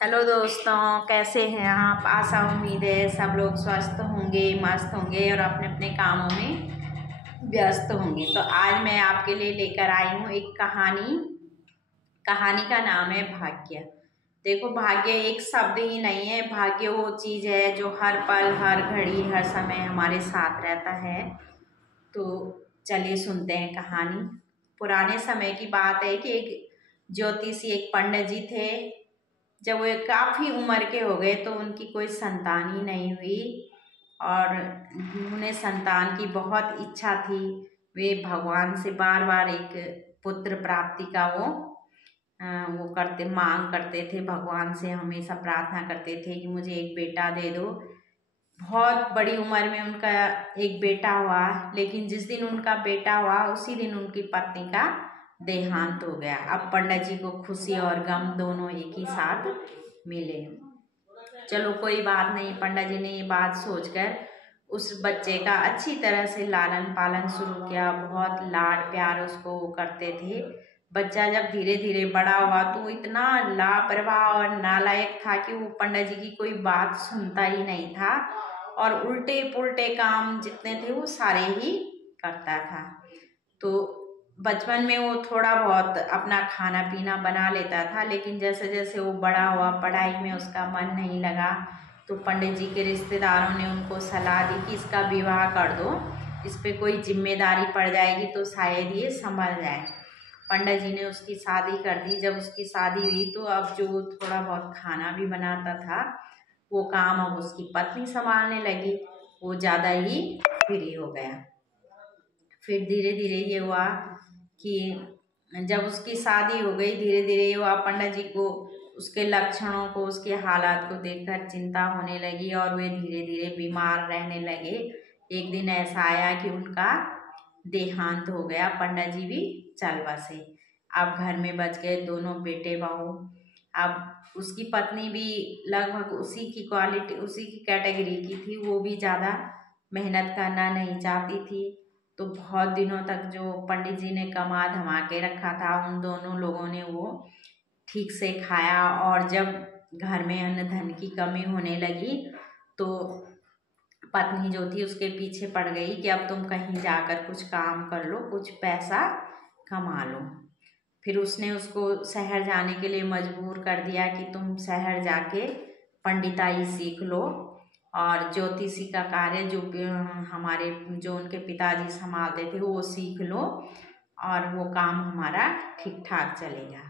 Hello दोस्तों, कैसे हैं आप। आशा उम्मीद है सब लोग स्वस्थ होंगे, मस्त होंगे और अपने अपने कामों में व्यस्त होंगे। तो आज मैं आपके लिए लेकर आई हूँ एक कहानी। कहानी का नाम है भाग्य। देखो, भाग्य एक शब्द ही नहीं है। भाग्य वो चीज़ है जो हर पल, हर घड़ी, हर समय हमारे साथ रहता है। तो चलिए सुनते हैं कहानी। पुराने समय की बात है कि एक ज्योतिषी, एक पंडित जी थे। जब वो काफ़ी उम्र के हो गए तो उनकी कोई संतान ही नहीं हुई और उन्हें संतान की बहुत इच्छा थी। वे भगवान से बार बार एक पुत्र प्राप्ति का वो करते मांग करते थे। भगवान से हमेशा प्रार्थना करते थे कि मुझे एक बेटा दे दो। बहुत बड़ी उम्र में उनका एक बेटा हुआ, लेकिन जिस दिन उनका बेटा हुआ उसी दिन उनकी पत्नी का देहांत हो गया। अब पंडित जी को खुशी और गम दोनों एक ही साथ मिले। चलो कोई बात नहीं, पंडित जी ने ये बात सोचकर उस बच्चे का अच्छी तरह से लालन पालन शुरू किया। बहुत लाड प्यार उसको करते थे। बच्चा जब धीरे धीरे बड़ा हुआ तो इतना लापरवाह और नालायक था कि वो पंडित जी की कोई बात सुनता ही नहीं था और उल्टे पुल्टे काम जितने थे वो सारे ही करता था। तो बचपन में वो थोड़ा बहुत अपना खाना पीना बना लेता था, लेकिन जैसे जैसे वो बड़ा हुआ पढ़ाई में उसका मन नहीं लगा। तो पंडित जी के रिश्तेदारों ने उनको सलाह दी कि इसका विवाह कर दो, इस पे कोई जिम्मेदारी पड़ जाएगी तो शायद ये संभल जाए। पंडित जी ने उसकी शादी कर दी। जब उसकी शादी हुई तो अब जो थोड़ा बहुत खाना भी बनाता था वो काम अब उसकी पत्नी संभालने लगी। वो ज़्यादा ही फ्री हो गया। फिर धीरे धीरे ये हुआ कि जब उसकी शादी हो गई, धीरे धीरे ये हुआ पंडित जी को उसके लक्षणों को, उसके हालात को देखकर चिंता होने लगी और वे धीरे धीरे बीमार रहने लगे। एक दिन ऐसा आया कि उनका देहांत हो गया। पंडित जी भी चल बसे। अब घर में बच गए दोनों बेटे बहू। अब उसकी पत्नी भी लगभग उसी की क्वालिटी, उसी की कैटेगरी की थी। वो भी ज़्यादा मेहनत करना नहीं चाहती थी। तो बहुत दिनों तक जो पंडित जी ने कमा धमा के रखा था उन दोनों लोगों ने वो ठीक से खाया। और जब घर में अन्न धन की कमी होने लगी तो पत्नी जो थी उसके पीछे पड़ गई कि अब तुम कहीं जाकर कुछ काम कर लो, कुछ पैसा कमा लो। फिर उसने उसको शहर जाने के लिए मजबूर कर दिया कि तुम शहर जाके पंडिताई सीख लो और ज्योतिषी का कार्य हमारे जो उनके पिताजी संभालते थे वो सीख लो और वो काम हमारा ठीक ठाक चलेगा।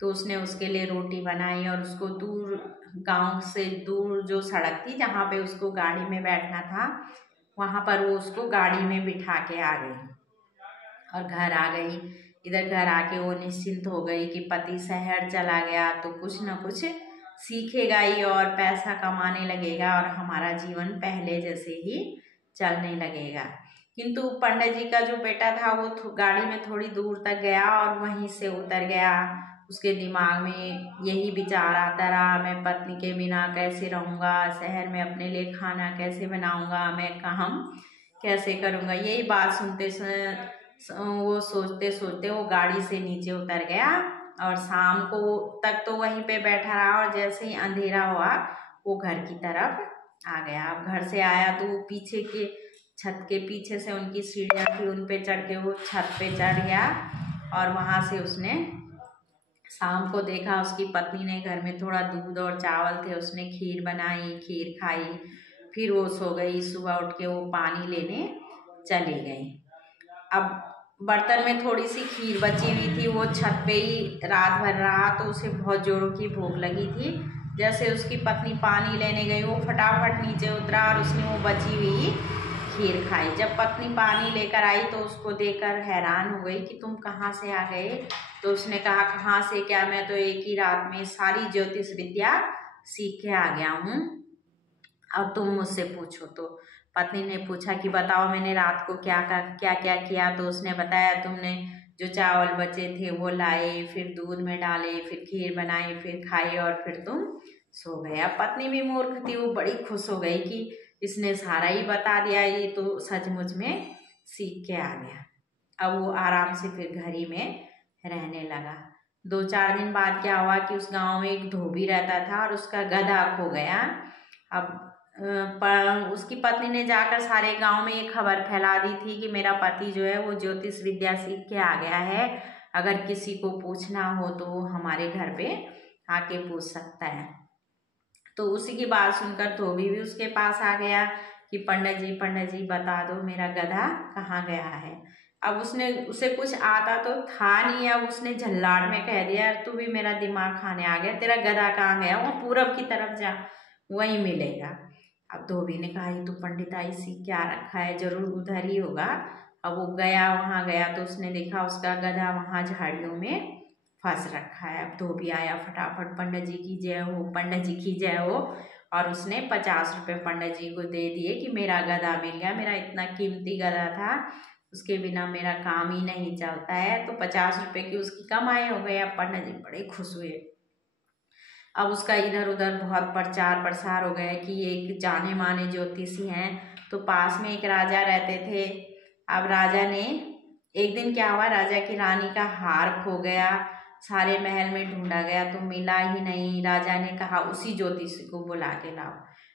तो उसने उसके लिए रोटी बनाई और उसको दूर, गांव से दूर जो सड़क थी जहाँ पे उसको गाड़ी में बैठना था, वहाँ पर वो उसको गाड़ी में बिठा के आ गई और घर आ गई। इधर घर आके वो निश्चिंत हो गई कि पति शहर चला गया तो कुछ न कुछ सीखेगा ही और पैसा कमाने लगेगा और हमारा जीवन पहले जैसे ही चलने लगेगा। किंतु पंडित जी का जो बेटा था वो गाड़ी में थोड़ी दूर तक गया और वहीं से उतर गया। उसके दिमाग में यही विचार आता रहा, मैं पत्नी के बिना कैसे रहूँगा, शहर में अपने लिए खाना कैसे बनाऊँगा, मैं काम कैसे करूँगा। यही बात सुनते वो सोचते सोचते वो गाड़ी से नीचे उतर गया और शाम को तक तो वहीं पे बैठा रहा और जैसे ही अंधेरा हुआ वो घर की तरफ आ गया। अब घर से आया तो वो पीछे के छत के पीछे से उनकी सीढ़ियाँ थी, उन पे चढ़ के वो छत पे चढ़ गया और वहाँ से उसने शाम को देखा उसकी पत्नी ने घर में थोड़ा दूध और चावल थे, उसने खीर बनाई, खीर खाई। फिर वो सो गई। सुबह उठ के वो पानी लेने चली गई। अब बर्तन में थोड़ी सी खीर बची हुई थी, वो छत पे ही रात भर रहा तो उसे बहुत जोरों की भूख लगी थी। जैसे उसकी पत्नी पानी लेने गई वो फटाफट नीचे उतरा और उसने वो बची हुई खीर खाई। जब पत्नी पानी लेकर आई तो उसको देखकर हैरान हो गई कि तुम कहाँ से आ गए। तो उसने कहा, कहाँ से क्या, मैं तो एक ही रात में सारी ज्योतिष विद्या सीख के आ गया हूँ, अब तुम मुझसे पूछो। तो पत्नी ने पूछा कि बताओ मैंने रात को क्या क्या किया। तो उसने बताया, तुमने जो चावल बचे थे वो लाए, फिर दूध में डाले, फिर खीर बनाई, फिर खाई और फिर तुम सो गए। अब पत्नी भी मूर्ख थी, वो बड़ी खुश हो गई कि इसने सारा ही बता दिया, ये तो सचमुच में सीख के आ गया। अब वो आराम से फिर घर ही में रहने लगा। 2-4 दिन बाद क्या हुआ कि उस गांव में एक धोबी रहता था और उसका गधा खो गया। अब उसकी पत्नी ने जाकर सारे गांव में ये खबर फैला दी थी कि मेरा पति जो है वो ज्योतिष विद्या सीख के आ गया है, अगर किसी को पूछना हो तो वो हमारे घर पे आके पूछ सकता है। तो उसी की बात सुनकर धोबी भी उसके पास आ गया कि पंडित जी बता दो मेरा गधा कहाँ गया है। अब उसे कुछ आता तो था नहीं, अब उसने झल्लाड़ में कह दिया तू भी मेरा दिमाग खाने आ गया, तेरा गधा कहाँ गया, वो पूरब की तरफ जा, वहीं मिलेगा। अब धोबी ने कहा ये तो पंडिताई सीख क्या रखा है, जरूर उधर ही होगा। अब वो गया, वहाँ गया तो उसने देखा उसका गधा वहाँ झाड़ियों में फंस रखा है। अब धोबी आया फटाफट, पंडित जी की जय हो, पंडित जी की जय हो, और उसने 50 रुपये पंडित जी को दे दिए कि मेरा गधा मिल गया, मेरा इतना कीमती गधा था, उसके बिना मेरा काम ही नहीं चलता है। तो 50 रुपये की उसकी कमाई हो गई। अब पंडित जी बड़े खुश हुए। अब उसका इधर उधर बहुत प्रचार प्रसार हो गया कि ये एक जाने माने ज्योतिषी हैं। तो पास में एक राजा रहते थे। अब राजा ने एक दिन क्या हुआ, राजा की रानी का हार खो गया, सारे महल में ढूंढा गया तो मिला ही नहीं। राजा ने कहा उसी ज्योतिषी को बुला के लाओ।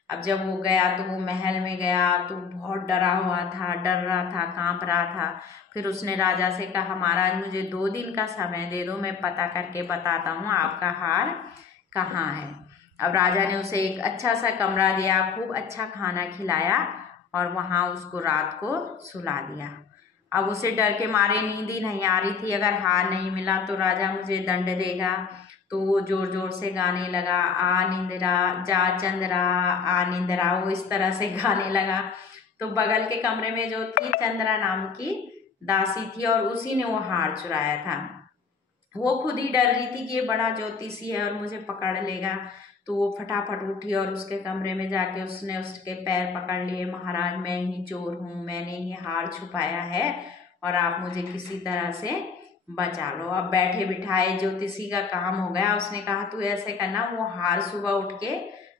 अब जब वो गया तो वो महल में गया तो बहुत डरा हुआ था, डर रहा था, कांप रहा था। फिर उसने राजा से कहा महाराज मुझे 2 दिन का समय दे दो, मैं पता करके बताता हूँ आपका हार कहाँ है। अब राजा ने उसे एक अच्छा सा कमरा दिया, खूब अच्छा खाना खिलाया और वहाँ उसको रात को सुला दिया। अब उसे डर के मारे नींद ही नहीं आ रही थी, अगर हार नहीं मिला तो राजा मुझे दंड देगा। तो वो जोर जोर से गाने लगा, आ निंदरा जा चंद्रा, आ निंदरा, वो इस तरह से गाने लगा। तो बगल के कमरे में जो थी चंद्रा नाम की दासी थी और उसी ने वो हार चुराया था। वो खुद ही डर रही थी कि ये बड़ा ज्योतिषी है और मुझे पकड़ लेगा। तो वो फटाफट उठी और उसके कमरे में जाके उसने उसके पैर पकड़ लिए, महाराज मैं ही चोर हूँ, मैंने ही हार छुपाया है और आप मुझे किसी तरह से बचा लो। अब बैठे बिठाए ज्योतिषी का काम हो गया। उसने कहा तू ऐसे करना, वो हार सुबह उठ के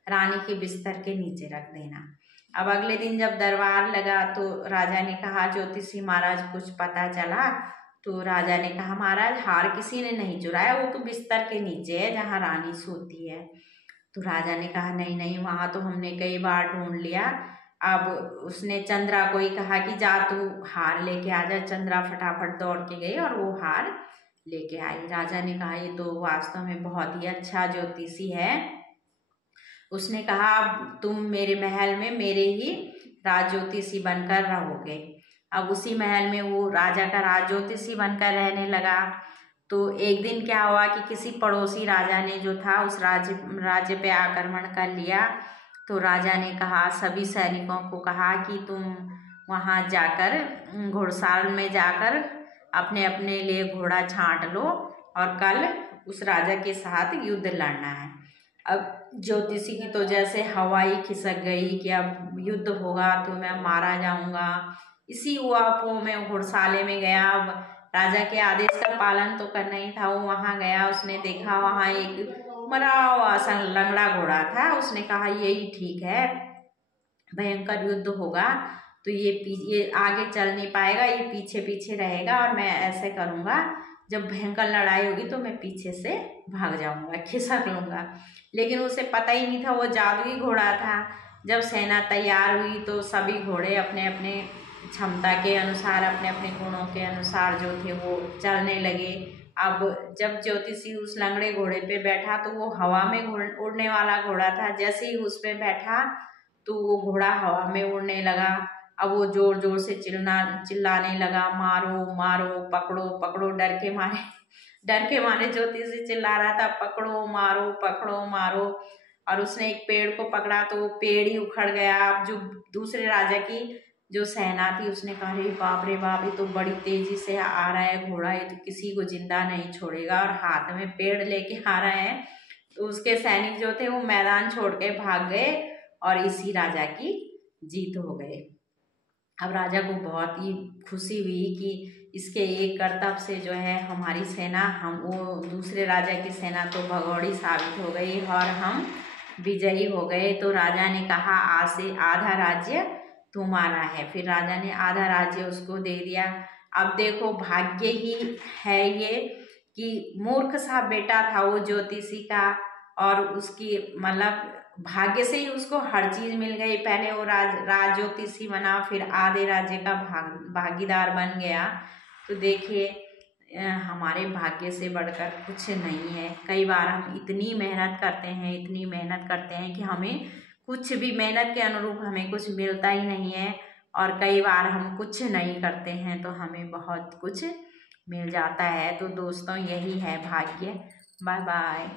रानी के बिस्तर के नीचे रख देना। अब अगले दिन जब दरबार लगा तो राजा ने कहा ज्योतिषी महाराज कुछ पता चला। तो राजा ने कहा महाराज हार किसी ने नहीं चुराया, वो तो बिस्तर के नीचे है जहाँ रानी सोती है। तो राजा ने कहा नहीं नहीं, वहाँ तो हमने कई बार ढूंढ लिया। अब उसने चंद्रा को ही कहा कि जा तू हार लेके आ जा। चंद्रा फटाफट दौड़ के गई और वो हार लेके आई। राजा ने कहा ये तो वास्तव में बहुत ही अच्छा ज्योतिषी है। उसने कहा अब तुम मेरे महल में मेरे ही राज ज्योतिषी बनकर रहोगे। अब उसी महल में वो राजा का राज ज्योतिषी बनकर रहने लगा। तो एक दिन क्या हुआ कि किसी पड़ोसी राजा ने जो था उस राज्य पे आक्रमण कर लिया। तो राजा ने कहा सभी सैनिकों को कहा कि तुम वहाँ जाकर घुड़साल में जाकर अपने अपने लिए घोड़ा छांट लो और कल उस राजा के साथ युद्ध लड़ना है। अब ज्योतिषी की तो जैसे हवा ही खिसक गई कि अब युद्ध होगा तो मैं मारा जाऊंगा। इसी उआपों में घुड़साले में गया। अब राजा के आदेश का पालन तो करना ही था। वो वहाँ गया, उसने देखा वहाँ एक मरा हुआ सा लंगड़ा घोड़ा था। उसने कहा यही ठीक है, भयंकर युद्ध होगा तो ये आगे चल नहीं पाएगा, ये पीछे पीछे रहेगा और मैं ऐसे करूँगा जब भयंकर लड़ाई होगी तो मैं पीछे से भाग जाऊंगा, खिसक लूँगा। लेकिन उसे पता ही नहीं था वो जादुई घोड़ा था। जब सेना तैयार हुई तो सभी घोड़े अपने अपने क्षमता के अनुसार, अपने अपने गुणों के अनुसार जो थे वो चलने लगे। अब जब ज्योतिषी उस लंगड़े घोड़े पे बैठा तो वो हवा में उड़ने वाला घोड़ा था। जैसे ही उस पे बैठा तो वो घोड़ा हवा में उड़ने लगा। अब वो जोर जोर से चिल्लाने लगा, मारो मारो, पकड़ो पकड़ो। डर के मारे ज्योतिषी चिल्ला रहा था, पकड़ो मारो पकड़ो मारो। और उसने एक पेड़ को पकड़ा तो वो पेड़ ही उखड़ गया। अब जो दूसरे राजा की जो सेना थी उसने कहा रे बाप, ये तो बड़ी तेजी से आ रहा है घोड़ा, ये तो किसी को जिंदा नहीं छोड़ेगा, और हाथ में पेड़ लेके आ रहा है। तो उसके सैनिक जो थे वो मैदान छोड़ के भाग गए और इसी राजा की जीत हो गई। अब राजा को बहुत ही खुशी हुई कि इसके एक करतब से जो है हमारी सेना, वो दूसरे राजा की सेना तो भगौड़ी साबित हो गई और हम विजयी हो गए। तो राजा ने कहा आज से आधा राज्य तुम्हारा है। फिर राजा ने आधा राज्य उसको दे दिया। अब देखो भाग्य ही है ये कि मूर्ख सा बेटा था वो ज्योतिषी का, और उसकी मतलब भाग्य से ही उसको हर चीज मिल गई। पहले वो राज ज्योतिषी बना, फिर आधे राज्य का भागीदार बन गया। तो देखिए हमारे भाग्य से बढ़कर कुछ नहीं है। कई बार हम इतनी मेहनत करते हैं, इतनी मेहनत करते हैं कि हमें कुछ भी मेहनत के अनुरूप हमें कुछ मिलता ही नहीं है, और कई बार हम कुछ नहीं करते हैं तो हमें बहुत कुछ मिल जाता है। तो दोस्तों यही है भाग्य। Bye bye.